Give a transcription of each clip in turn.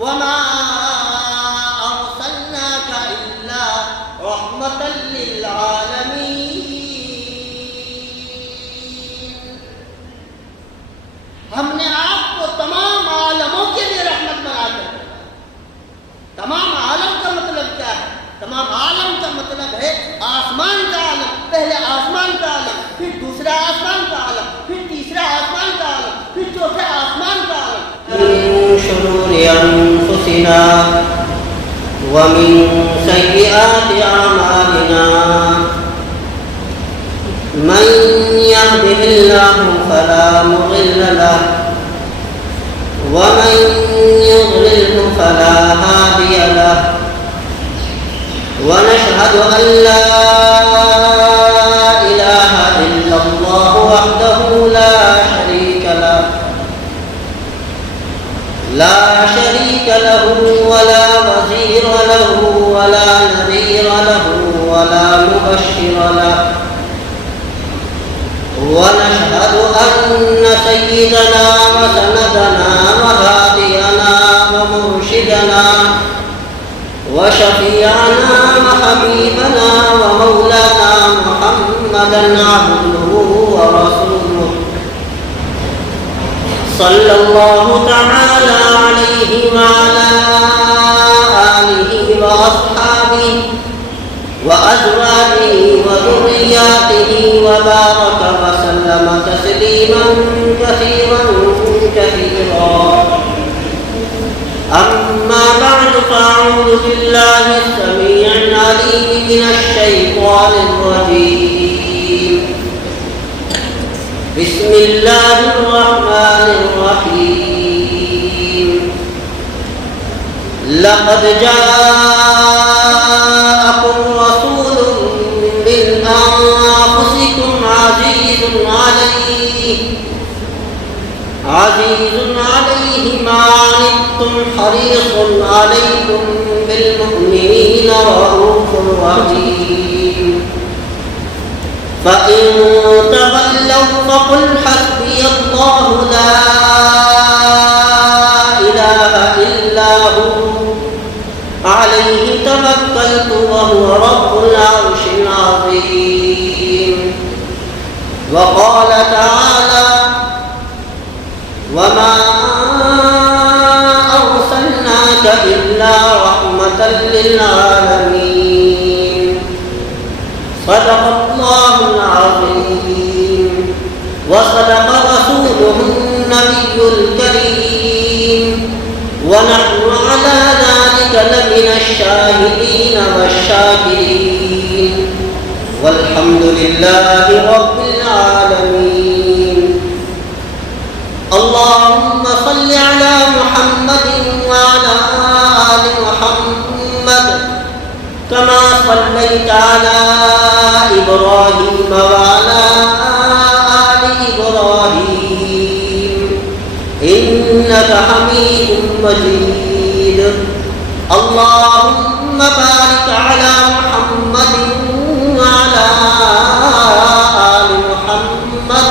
وما أرسلناك إلا رحمة للعالمين. ہم نے آپ کو تمام عالموں کے لیے رحمت بنا کر دیا. تمام عالم کا مطلب کیا ہے؟ تمام عالم کا مطلب ہے آسمان کا عالم. پہلے آسمان کا عالم، پھر دوسرا آسمان کا عالم، پھر تیسرا آسمان کا عالم، پھر چوتھا آسمان کا عالم. من شرور أنفسنا ومن سيئات أعمالنا من يهده الله فلا مضل له ومن يضلل فلا هادي له ونشهد أن لا إله إلا الله وحده لا شريك له ولا وزير له ولا نذير له ولا مبشر له ونشهد أن سيدنا وسندنا وهادينا ومرشدنا وشفيعنا وحبيبنا ومولانا محمدا عبده ورسوله صلى الله تعالى عليه وعلى آله وأصحابه وأزواجه وذرياته وبارك وسلم تسليما كثيرا كثيرا. أما بعد فأعوذ بالله السميع العليم من الشيطان الرجيم. بسم الله الرحمن الرحيم. لقد جاءكم رسول من أنفسكم عزيز عليه ما عنتم حريص عليكم بالمؤمنين رؤوف رحيم. فإن تولوا فقل حسبي الله لا إله إلا هو عليه توكلت وهو رب العرش العظيم. وقال تعالى وما أرسلناك إلا رحمة للعالمين. صدق الله العظيم وصدق رسوله النبي الكريم ونحن على ذلك لمن الشاهدين والشاكرين والحمد لله رب العالمين. اللهم صل على محمد وعلى آل محمد كما صليت على إبراهيم وعلى آل إبراهيم إنك حميد مجيد. اللهم بارك على محمد وعلى آل محمد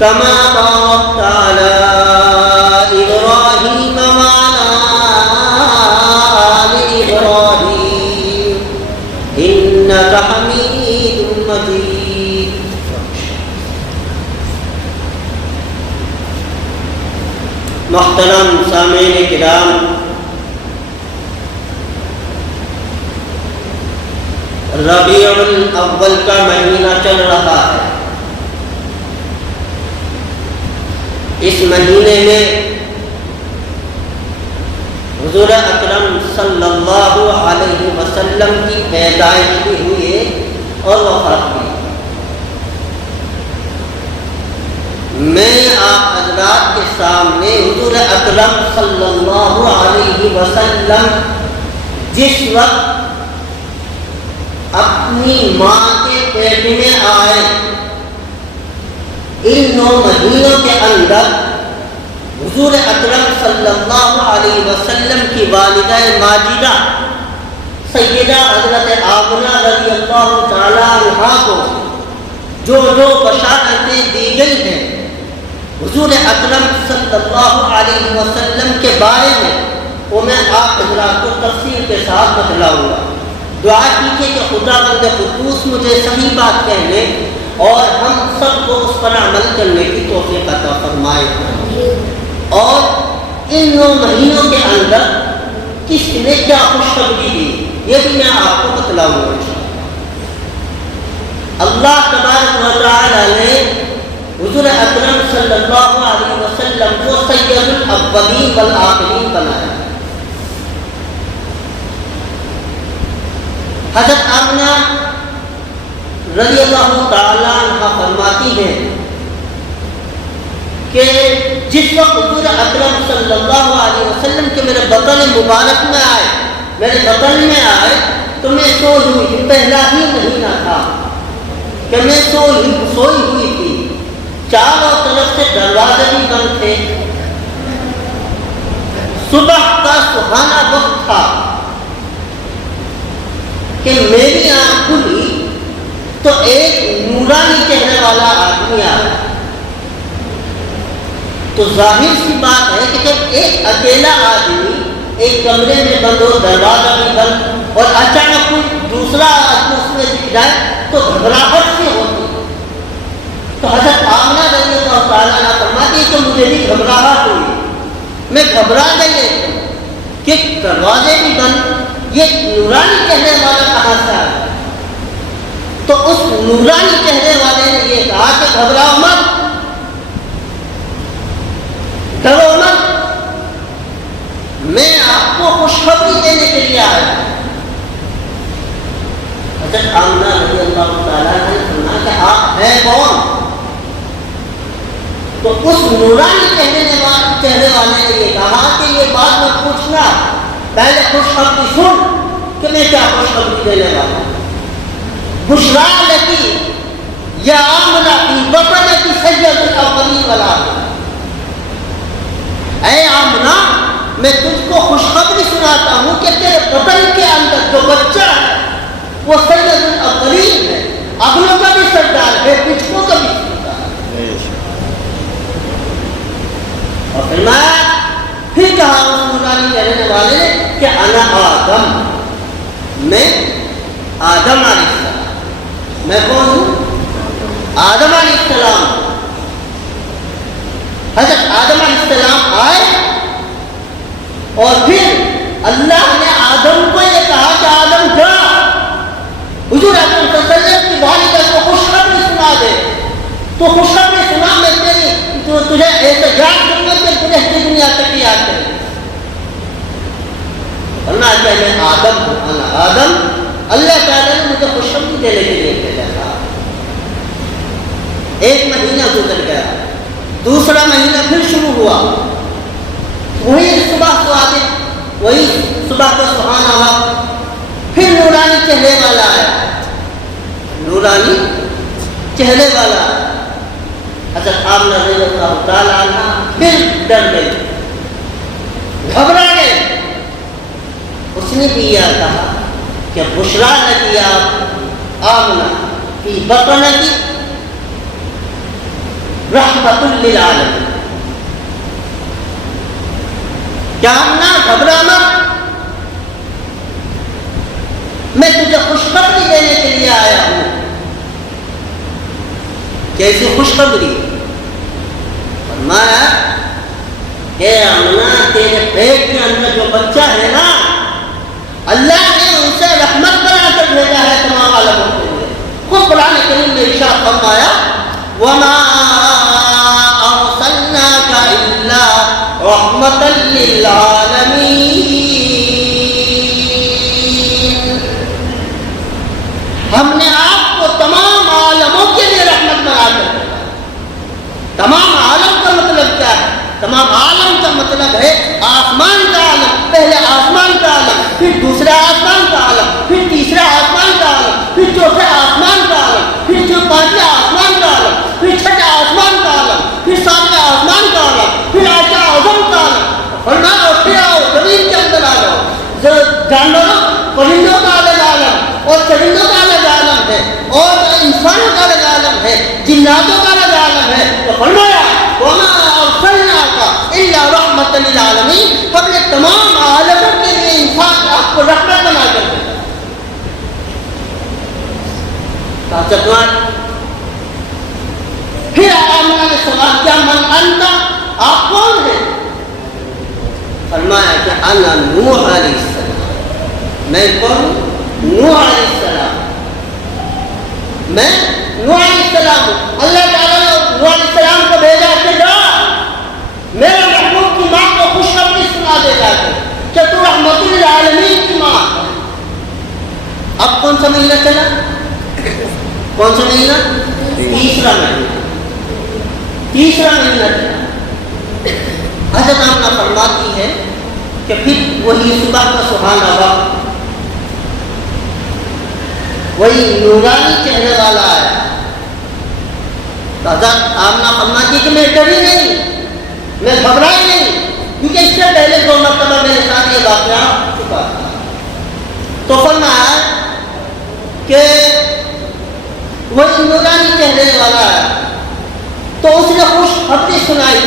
كما باركت على إبراهيم وعلى آل إبراهيم إنك حميد مجيد. محترم سامعین کرام، ربیع الاول کا مہینہ چل رہا ہے. اس مہینے میں حضور اکرم صلی اللہ علیہ وسلم کی پیدائش بھی ہوئی ہے اور وفات بھی. میں آپ حضرات کے سامنے حضور اکرم صلی اللہ علیہ وسلم جس وقت اپنی ماں کے پیٹ میں آئے، ان 9 مہینوں کے اندر حضور اکرم صلی اللہ علیہ وسلم کی والدہ ماجدہ سیدہ حضرت آمنہ رضی اللہ تعالی عنہا کو جو بشارتیں دی گئی ہیں حضور اکرم صلی اللہ علیہ وسلم کے بارے میں، وہ میں آپ حضرات کو تفصیل کے ساتھ بتلاؤں گا۔ دعا کیجیے کہ خدا بند قدوس مجھے صحیح بات کہنے اور ہم سب کو اس پر عمل کرنے کی توفیق عطا فرمائے۔ اور ان 9 مہینوں کے اندر کس نے کیا خوشخبری دی یہ بھی میں آپ کو بتلاؤں گا۔ اللہ تبارک و تعالی نے حضور اکرم صلی اللہ علیہ وسلم کو سید الاولین والآخرین بنایا۔ حضرت آمنہ رضی اللہ تعالیٰ عنہ فرماتی ہیں کہ جس وقت حضور اکرم صلی اللہ علیہ وسلم کے میرے بطن مبارک میں آئے، میرے بطن میں آئے تو میں سوئی ہوئی تھی، پہلا ہی مہینہ تھا کہ میں سوئی ہوئی تھی، چاروں طرف سے دروازے بھی بند تھے، صبح کا سہانا وقت تھا کہ میری آنکھ کھلی تو ایک نورانی چہرے والا آدمی آیا۔ تو ظاہر سی بات ہے کہ جب ایک اکیلا آدمی ایک کمرے میں بند ہو، دروازہ بھی بند، اور اچانک کوئی دوسرا آدمی اس میں دکھ جائے تو گھبراہٹ سی ہوتی۔ تو حضرت آمنہ رضی اللہ تعالیٰ عنہ فرماتی ہے کہ مجھے بھی گھبراہٹ ہوئی، میں گھبرا گئی کہ دروازے بھی بند، یہ نورانی چہرے والا کہاں سے آیا؟ تو اس نورانی چہرے والے نے یہ کہا کہ گھبراؤ مت، ڈرو مت، میں آپ کو خوشخبری دینے کے لیے آیا۔ حضرت آمنہ رضی اللہ تعالیٰ نے فرمایا کہ آپ ہیں کون؟ تو اس نورانی چہرے والے نے یہ کہا کہ یہ بات مت پوچھنا، پہلے خوشخبری سن کہ میں کیا خوشخبری دینے والا ہوں۔ بشرا لکی یا آمنہ فی بطنک سید الاولین والآخرین، اے آمنہ میں تجھ کو خوشخبری سناتا ہوں کہ تیرے بطن کے اندر جو بچہ ہے وہ سید الاولین ہے، اگلوں کا بھی سردار ہے، پچھوں کا بھی سردار ہے۔ اور فرمایا پھر کہا اس نورانی کہنے والے نے کہ انا آدم، میں آدم علیہ السلام، میں کون ہوں؟ آدم علیہ السلام۔ حضرت آدم علیہ السلام آئے اور پھر اللہ نے آدم کو یہ کہا کہ آدم جا حضور اکرم صلی اللہ علیہ وسلم کی والدہ کو خوشخبری سنا دے۔ تو خوشخبری سنا، میں تیری تجھے احتجاج کرنے کے تجھے کی دنیا تک یاد کرے۔ ورنہ کہ میں آدم ہوں، انا آدم، اللہ تعالیٰ نے مجھے خوشخبری دینے کے لیے بھیجا تھا۔ ایک مہینہ گزر گیا، دوسرا مہینہ پھر شروع ہوا، وہی صبح کو آگے، وہی صبح کا سہانا ہوا، پھر نورانی چہرے والا آیا، نورانی چہرے والا آیا۔ حضرت آمنہ رضی اللہ تعالیٰ عنہ پھر ڈر گئی، گھبرا گئے۔ اس نے بھی یہ کہا کہ بشرا لکی آمنہ فی بطنک رحمت للعالمین، کیا آمنہ گھبرا مت، میں تجھے خوشخبری دینے کے لیے آیا ہوں۔ کیسی خوشخبری؟ فرمایا کہ آمنہ تیرے پیٹ کے اندر جو بچہ ہے نا، اللہ نے اسے رحمت بنا کر بھیجا ہے تمام عالموں کے لیے۔ خود قرآن کریم میں ارشاد فرمایا وَمَا أَرْسَلْنَاكَ إِلَّا رَحْمَةً لِّلْعَالَمِينَ، ہم نے آپ کو تمام عالموں کے لیے رحمت بنا کر بھیجا۔ تمام عالم کا مطلب کیا ہے؟ تمام عالم کا مطلب ہے آسمان کا عالم، پہلے آسمان کا عالم، پھر دوسرا آسمان کا عالم، پھر تیسرا آسمان کا عالم، پھر چوتھے آسمان کا عالم، پھر پانچویں آسمان کا عالم، پھر چھٹے آسمان کا عالم، پھر ساتویں آسمان کا عالم، پھر عرش اعظم کا عالم۔ فرمایا اور پھر آؤ زمین کے اندر آ جاؤ، جانوروں پرندوں کا الگ عالم اور چرندوں کا الگ عالم ہے، اور انسانوں کا الگ عالم ہے، جناتوں کا الگ عالم ہے۔ تو فرمایا وَمَا أَرْسَلْنَاكَ إِلَّا رَحْمَةً لِّلْعَالَمِينَ، ہم نے تمام طاقتور. پھر آمنہ نے سوال کیا من انتا، آپ کون ہیں؟ فرمایا کہ انا نوح علیہ السلام. میں کون ہوں؟ نوح علیہ السلام. میں نوح علیہ السلام ہوں. اللہ تعالیٰ نے نوح علیہ السلام کو بھیجا کہ جا میرے محبوب کی ماں کو خوشخبری سنا دے جا کے کہ تو رحمت للعالمین کی ماں. اب کون سا مہینہ چلا؟ کون سا مہینہ؟ تیسرا مہینہ. تیسرا مہینہ چلا. حضرت آمنہ فرماتی ہے کہ پھر وہی صبح کا سہانا وقت، وہی نورانی چہرے والا آیا. حضرت آمنہ فرماتی کہ میں ڈری نہیں، میں گھبرائی نہیں، کیونکہ اس سے پہلے 2 مرتبہ میرے ساتھ یہ واقعہ ہو چکا تھا. تو فرمایا کہ وہی نورانی چہرے والا آیا تو اس نے خوشخبری سنائی.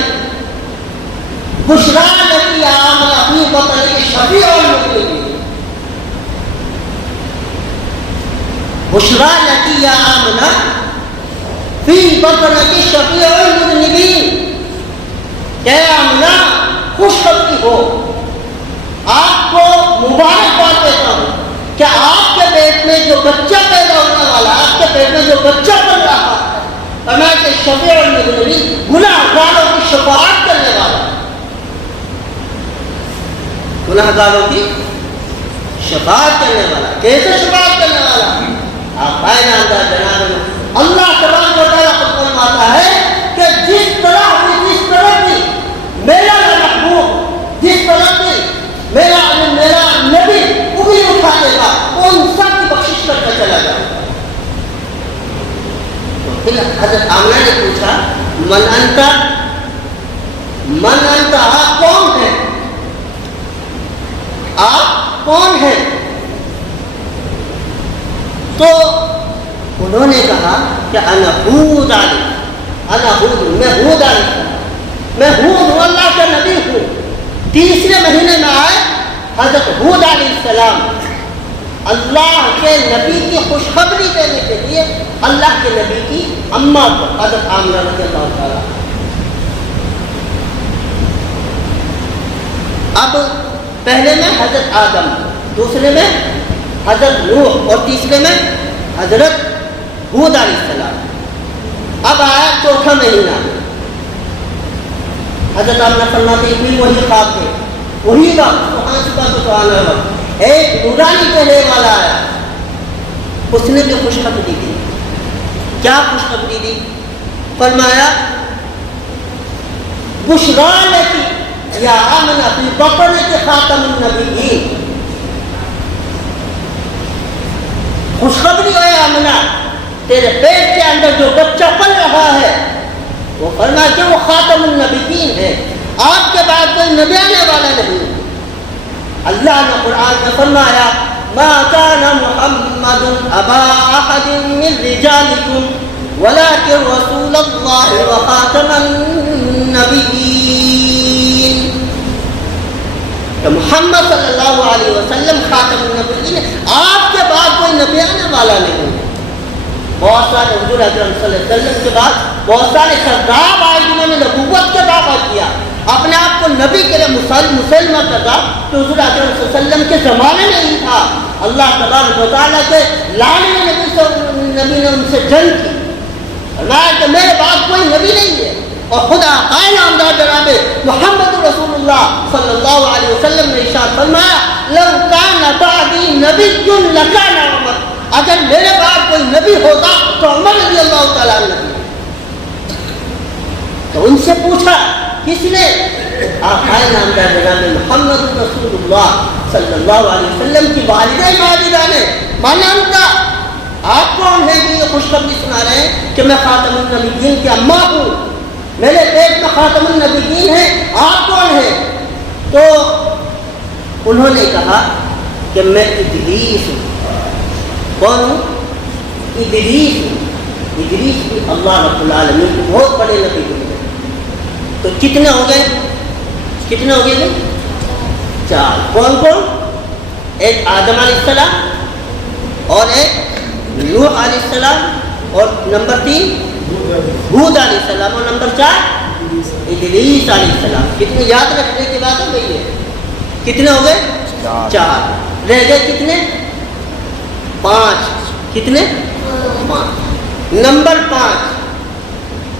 بشرا لکی یا آمنہ فی بطنک شفیع المذنبین. بشرا لکی یا آمنہ فی بطنک شفیع المذنبین. کہ آمنہ خوشخبری ہو، آپ کو مبارکباد دیتا ہوں کہ آپ کے پیٹ میں جو بچہ پیدا ہونے والا، آپ کے پیٹ میں جو بچہ بن رہا ہے، فرمایا کہ شفیع المذنبین، گنہگاروں کی شفاعت کرنے والا. گنہگاروں کی شفاعت کرنے والا. کیسے شفاعت کرنے والا؟ آپ پائے نامدار جناب اللہ تبارک و تعالیٰ خود فرماتا ہے کہ جس طرح بھی میرا محبوب، جس طرح بھی میرا نبی انگلی اٹھا دے گا، ان سب کی بخشش کرتا چلا جائے. تو پھر حضرت آمنہ نے پوچھا من انتا، من انتا، آپ کون ہیں؟ آپ کون ہیں؟ تو انہوں نے کہا کہ انا ہود علیہ، انا ہود، میں ہود علیہ، میں ہود ہوں، اللہ کا نبی ہوں. تیسرے مہینے میں آئے حضرت ہود علیہ السلام اللہ کے نبی کی خوشخبری دینے کے لیے اللہ کے نبی کی اماں کو حضرت آمنہ رضی اللہ تعالیٰ. اب پہلے میں حضرت آدم، دوسرے میں حضرت نوح اور تیسرے میں حضرت ہود علیہ السلام. اب آیا چوتھا مہینہ. حضرت آمنہ فرماتے ہیں پھر وہی خواب تھے، وہی وقت صبح کو سہانا وقت ایک نورانی چہرے والا آیا. اس نے بھی خوشخبری دی. کیا خوشخبری دی؟ فرمایا بشرا لکی یا آمنہ فی بطنک خاتم النبیین. خوشخبری ہے آمنہ، تیرے پیٹ کے اندر جو بچہ پل رہا ہے وہ فرمایا کہ وہ خاتم النبیین ہے، آپ کے بعد کوئی نبی آنے والا نہیں. اللہ نے قرآن میں فرمایا ما كان محمد ابا احد من رجالكم ولكن رسول الله وخاتم النبیین. کہ محمد صلی اللہ علیہ وسلم خاتم النبیین ہے، آپ کے بعد کوئی نبی آنے والا نہیں. بہت سارے حضور اکرم صلی اللہ علیہ وسلم کے بعد بہت سارے سردار آئے جنہوں نے نبوت کا دعویٰ کیا، اپنے آپ کو نبی کے لیے مسلمہ کرتا، تو حضور اکرم صلی اللہ علیہ وسلم کے زمانے میں ہی تھا. اللہ تبارک و تعالیٰ کے لانے نبی نے ان سے جنگ کی، فرمایا کہ میرے بعد کوئی نبی نہیں ہے. اور خدا قائل نامدار جناب محمد رسول اللہ صلی اللہ علیہ وسلم نے ارشاد فرمایا لو کان بعدی نبی لکان عمر. اگر میرے بعد کوئی نبی ہوتا تو عمر رضی اللہ تعالیٰ عنہ. تو ان سے پوچھا کس نے؟ آقائے نامدار جناب محمد رسول اللہ صلی اللہ علیہ وسلم کی والدہ ماجدہ نے. مانتا آپ کون ہیں کہ یہ خوشخبری سنا رہے ہیں کہ میں خاتم النبیین کی اماں ہوں، میرے پیٹ میں خاتم النبیین ہے، آپ کون ہیں؟ تو انہوں نے کہا کہ میں ادریس ہوں. کون ہوں؟ ادریس ہوں. ادریس بھی اللہ رب العالمین کے بہت بڑے نبی ہوئے. تو کتنے ہو گئے؟ کتنے ہو گئے؟ 4. کون کون؟ ایک آدم علیہ السلام اور ایک نوح علیہ السلام، اور نمبر 3 ہود علیہ السلام، اور نمبر 4 ادریس علیہ السلام. کتنے یاد رکھنے کی بات ہو گئی ہے؟ کتنے ہو گئے؟ 4. رہ گئے کتنے؟ 5. کتنے؟ 5. نمبر 5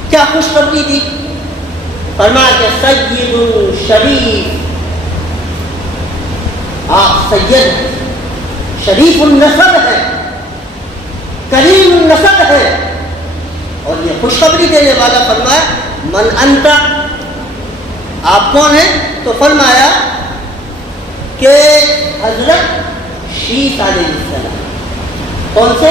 کیا خوشخبری دی؟ فرمایا کہ سید شریف، آپ سید شریف النسب ہے، کریم النسب ہے. اور یہ خوشخبری دینے والا فرمایا من انت، آپ کون ہیں؟ تو فرمایا کہ حضرت شیس علیہ السلام. کون سے؟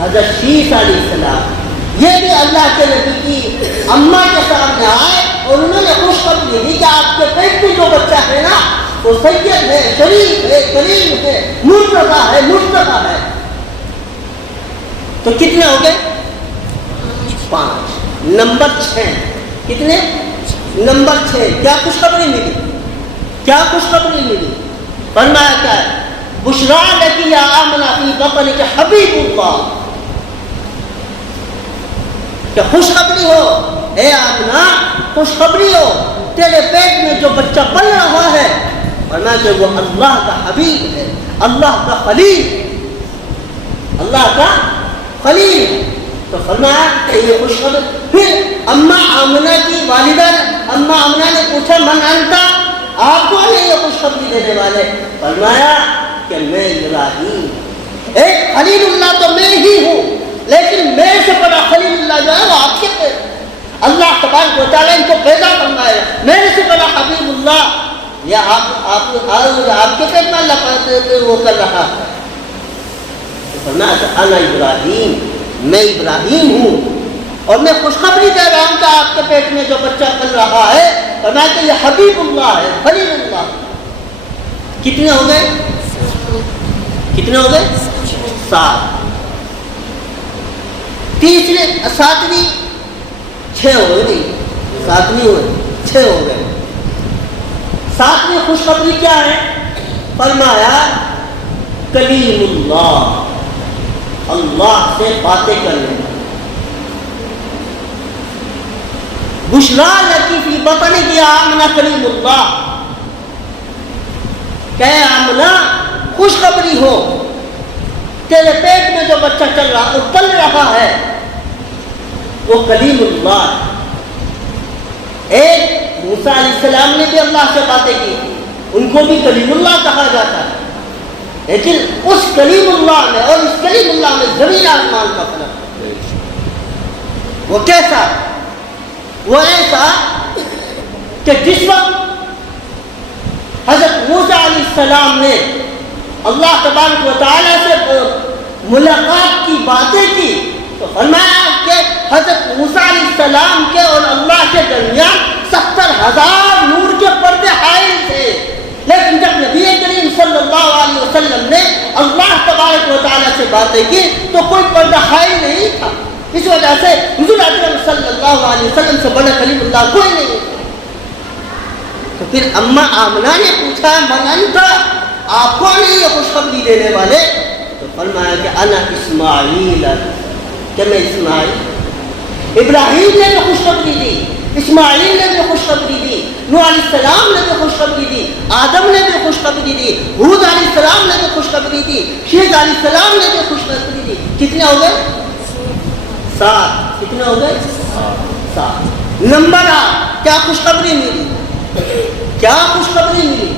حضرت شیس علیہ السلام. یہ بھی اللہ کے نبی کی اماں کے سامنے آئے اور انہوں نے خوشخبری دی کہ آپ کے پیٹ میں جو بچہ ہے نا وہ سید ہے، شریف ہے، کریم ہے، مرتضی ہے، مصطفیٰ ہے. تو کتنے ہو گئے؟ 5. نمبر 6 کتنے؟ نمبر 6 کیا خوشخبری ملی؟ کیا خوشخبری ملی؟ فرمایا کیا ہے؟ بشریٰ لکی یا آمنہ فی بطنک حبیب اللہ. کہ خوشخبری ہو اے آمنہ، خوشخبری ہو تیرے پیٹ میں جو بچہ پل رہا ہے، فرمایا کہ وہ اللہ کا حبیب ہے، اللہ کا خلیل، اللہ کا خلیل. تو فرمایا کہ یہ خوشخبری. پھر اماں آمنہ کی والدہ اماں آمنہ نے پوچھا من انت، آپ کون ہیں یہ خوشخبری دینے والے؟ فرمایا کہ میں ابراہیم. ایک خلیل اللہ تو میں ہی ہوں، لیکن میرے سے بڑا خلیل اللہ جو ہے وہ آپ کے پیٹ. اللہ تبارک و تعالیٰ ان کو پیدا فرمایا. میرے سے بڑا حبیب اللہ یا آپ کے پیٹ میں اللہ وہ کر رہا ہے. فرمایا کہ انا ابراہیم، میں ابراہیم ہوں اور میں خوشخبری دے رہا ہوں کہ آپ کے پیٹ میں جو بچہ پل رہا ہے، فرمایا کہ یہ حبیب اللہ ہے، خلیل اللہ. کتنے ہو گئے؟ کتنے ہو گئے؟ 7. تیسرے 7ویں 6 ہو گئی، 7ویں ہوئے 6 ہو گئے. 7ویں خوشخبری کیا ہے؟ فرمایا کلیم اللہ، اللہ سے باتیں کرنے. بشریٰ لکی فی بطنک یا آمنہ کلیم اللہ. کہ آمنہ خوشخبری ہو تیرے پیٹ میں جو بچہ چل رہا پل رہا ہے وہ کلیم اللہ. ایک موسیٰ علیہ السلام نے بھی اللہ سے باتیں کی، ان کو بھی کلیم اللہ کہا جاتا ہے، لیکن اس کلیم اللہ میں اور اس کلیم اللہ میں زمین آسمان کا فرق ہے. وہ کیسا؟ وہ ایسا کہ جس وقت حضرت موسیٰ علیہ السلام نے اللہ تبارک و تعالیٰ سے ملاقات کی، باتیں کی، تو فرمایا کہ حضرت موسیٰ علیہ السلام کے اور اللہ کے درمیان 70,000 نور کے پردے حائل تھے. لیکن جب نبی کریم صلی اللہ علیہ وسلم نے اللہ تبارک و تعالیٰ سے باتیں کی تو کوئی پردہ حائل نہیں تھا. اس وجہ سے حضور اکرم صلی اللہ علیہ وسلم سے بڑا کلیم اللہ کوئی نہیں تھا. تو پھر اماں آمنہ نے پوچھا من انت، آپ کون ہیں یہ خوشخبری دینے والے؟ تو فرمایا کہ انا اسماعیل، کہ میں اسماعیل. ابراہیم نے بھی خوشخبری دی، اسماعیل نے بھی خوشخبری دی، نوح علیہ السلام نے بھی خوشخبری دی، آدم نے بھی خوشخبری دی، ہود علیہ السلام نے بھی خوشخبری دی، شیخ علیہ السلام نے بھی خوشخبری دی. کتنے ہو گئے؟ 7. کتنے ہو گئے؟ 7. نمبر 8 کیا خوشخبری ملی؟ کیا خوشخبری ملی؟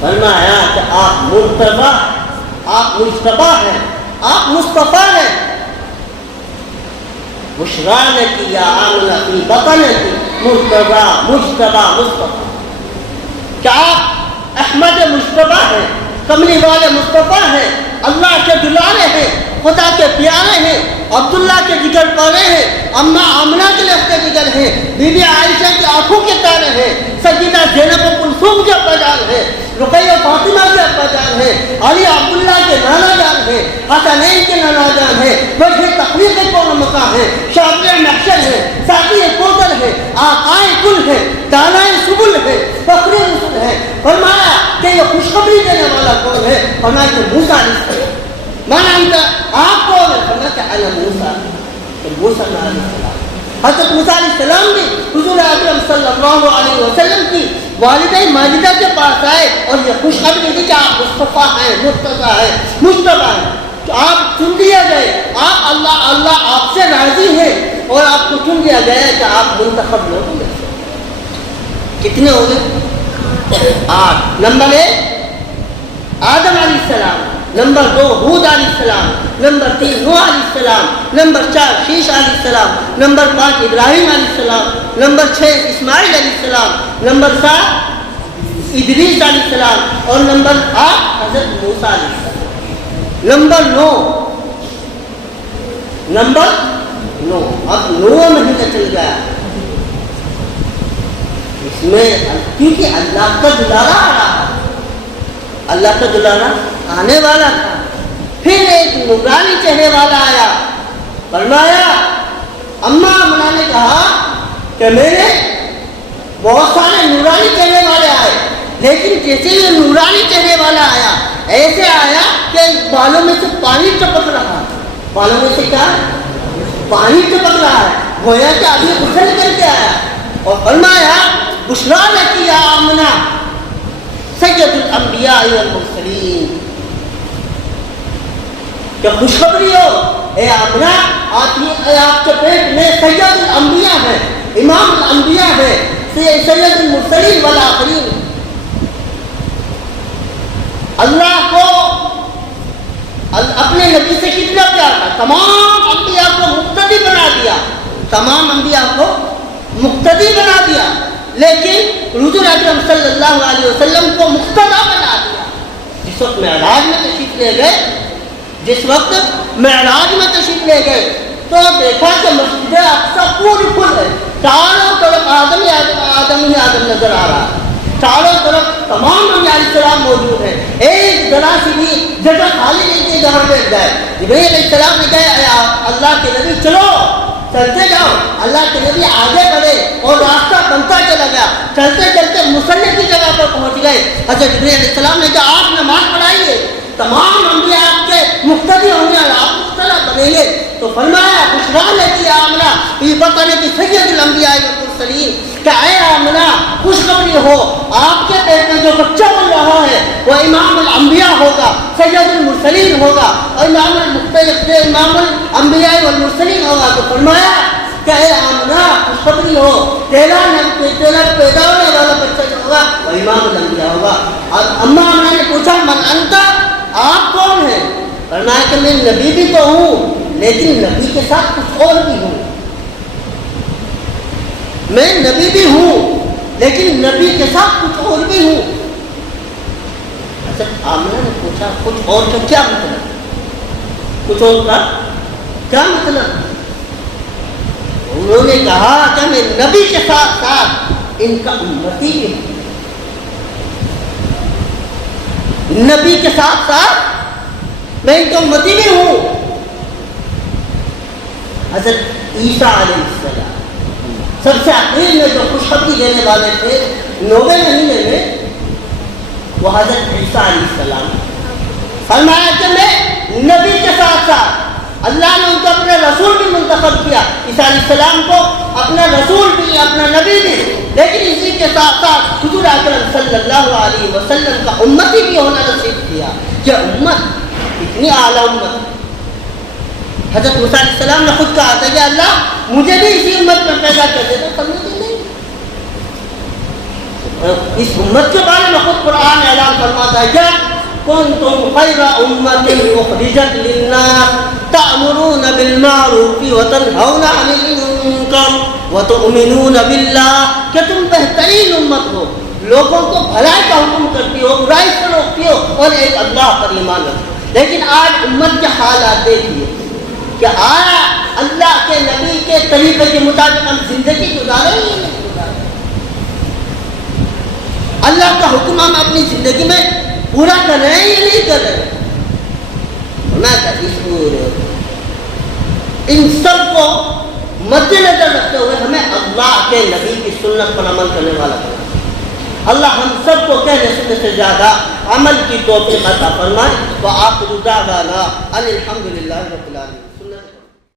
فرمایا کہ آپ مرتضی، آپ مجتبیٰ ہیں، آپ مصطفیٰ ہیں. بشریٰ لکی یا آمنہ فی بطنک مرتضی مجتبیٰ مصطفیٰ. کیا آپ احمد مجتبیٰ ہیں، کملی والے مصطفیٰ ہیں، اللہ کے دلارے ہیں، خدا کے پیارے ہیں، عبداللہ کے جگر پارے ہیں، اماں آمنہ کے لفظ جگر ہیں، بی بی عائشہ کی آنکھوں کے تارے ہیں، سیدہ زینب و کلثوم کے ابا جان ہیں، رقیہ فاطمہ کے ابا جان ہیں، علی عبداللہ کے نانا جان ہیں، حسنین کے نانا جان ہیں، وجہ تخلیق کون مکہ ہیں، شافع محشر ہیں، ساقی کوثر ہیں، آقائے کل ہیں، دانائے سبل ہیں، فخر رسول ہیں. فرمایا کہ یہ خوشخبری دینے والا کون ہے؟ فرمایا کہ موسیٰ علیہ السلام. من انت, آپ کون ہیں؟ فرمایا کہ انا موسیٰ. تو موسیٰ علیہ السلام, حضرت موسیٰ علیہ السلام نے حضور اکرم صلی اللہ علیہ وسلم کی والدہ ماجدہ کے پاس آئے اور یہ خوشخبری دی کہ آپ مصطفیٰ ہیں, مرتضیٰ ہیں, مجتبیٰ ہیں, تو آپ چن لیا گئے, آپ اللہ آپ سے راضی ہیں اور آپ کو چن لیا گیا ہے کہ آپ منتخب لوگ ہیں. کتنے ہو گئے؟ 8. نمبر 1 آدم علیہ السلام, نمبر 2 ہود علیہ السلام, نمبر 3 نوح علیہ السلام, نمبر 4 شیش علیہ السلام, نمبر 5 ابراہیم علیہ السلام, نمبر 6 اسماعیل علیہ السلام, نمبر 7 ادریس علیہ السلام اور نمبر 8 حضرت موسیٰ علیہ السلام. نمبر 9 اب 9 مہینہ چل گیا اس میں, کیونکہ اللہ کا دلارا آ رہا, اللہ کا دلارا آنے والا تھا. پھر ایک نورانی چہرے والا آیا, فرمایا اماں امنا نے کہا کہ میرے بہت سارے نورانی چہرے والے آئے, لیکن جیسے یہ نورانی چہرے والا آیا ایسے آیا کہ بالوں میں سے پانی ٹپک رہا, بالوں میں سے کیا پانی ٹپک رہا ہے, گویا کہ ابھی غسل کر کے آیا. اور فرمایا بشریٰ لکی یا آمنہ سید الانبیاء والمرسلین, کہ خوشخبری ہو اے آمنہ, آپ کے پیٹ میں سید الانبیاء ہے, امام الانبیاء ہے, سید المرسلین والآخرین. اللہ کو اپنے نبی سے کتنا پیار تھا, تمام انبیاء کو مقتدی بنا دیا, تمام انبیاء کو مقتدی بنا دیا, لیکن حضور اکرم صلی اللہ علیہ وسلم کو مقتدا بنا دیا. جس وقت معراج میں تشریف لے گئے, تو دیکھا کہ مسجد اقصی پوری کھل ہے, چاروں طرف آدم ہی آدم نظر آ رہا ہے, چاروں طرف تمام انبیاء علیہ السلام موجود ہیں, ایک ذرا سی بھی جگہ خالی نہیں تھی جہاں بیٹھ جائے. جبرائیل علیہ السلام نے کہا اللہ کے نبی چلو چلتے جاؤ, اللہ کے نبی آگے بڑھے اور راستہ بنتا چلا گیا, چلتے چلتے مصلی کی جگہ پر پہنچ گئے. حضرت جبرائیل علیہ السلام نے کہا آپ نماز پڑھائیے, تمام انبیاء آپ کے مقتدی ہوں گے, آپ مقتدا بنیں گے. تو فرمایا بشریٰ لکی آمنہ یہ بتانے کی سید الانبیاء والمرسلین, کہ اے آمنہ خوشخبری ہو, آپ کے پیٹ میں جو بچہ بن رہا ہے وہ امام الانبیاء ہوگا, سید المرسلین ہوگا, اور امام الانبیاء والمرسلین ہوگا. تو فرمایا کہ اے آمنہ خوشخبری ہو, تیرا پیدا ہونے والا بچہ جو ہوگا وہ امام الانبیاء ہوگا. اور اماں امنا نے پوچھا من انت, آپ کون ہیں؟ فرمایا کہ میں نبی بھی تو ہوں, لیکن نبی کے ساتھ کچھ اور بھی ہوں. میں نبی بھی ہوں لیکن نبی کے ساتھ کچھ اور بھی ہوں. حضرت آمنہ نے پوچھا کچھ اور کا کیا مطلب, کچھ اور کا کیا مطلب؟ انہوں نے کہا کہ میں نبی کے ساتھ ساتھ ان کا امتی بھی ہوں, نبی کے ساتھ ساتھ میں ان کا امتی بھی ہوں. حضرت عیسیٰ علیہ السلام سب سے آخر میں جو خوشخبری دینے والے تھے 9ویں مہینے میں, وہ حضرت عیسیٰ علیہ السلام. فرمایا کہ میں نبی کے ساتھ ساتھ اللہ نے ان کو اپنا رسول بھی منتخب کیا, عیسیٰ علیہ السلام کو اپنا رسول بھی, اپنا نبی بھی, لیکن اسی کے ساتھ ساتھ حضور اکرم صلی اللہ علیہ وسلم کا امتی بھی ہونا نصیب کیا. یہ امت اتنی اعلیٰ امت. حضرت موسیٰ علیہ السلام نے خود کہا تھا کہ اللہ مجھے بھی اسی امت میں پیدا کر دے, تو سمجھتے نہیں. اس امت کے بارے میں خود قرآن اعلان فرماتا ہے کیا کنتم خیر امت اخرجت للناس تأمرون بالمعروف وتنہون عن المنکر وتؤمنون باللہ, کہ تم بہترین امت ہو, لوگوں کو بھلائی کا حکم کرتی ہو, برائی سے روکتی ہو اور ایک اللہ پر ایمان رکھتی ہو. لیکن آج امت کے حالات دیکھیے کہ آیا اللہ کے نبی کے طریقے کے مطابق ہم زندگی گزارے ہی نہیں گزارے. اللہ کا حکم ہم اپنی زندگی میں پورا کر رہے ہیں یا نہیں کر رہے. ان سب کو مد نظر رکھتے ہوئے ہمیں اللہ کے نبی کی سنت پر عمل کرنے والا بنا. اللہ ہم سب کو کہنے سننے سے زیادہ عمل کی توفیق عطا فرمائے۔ وآخر دعوانا ان الحمد للہ رب العالمین۔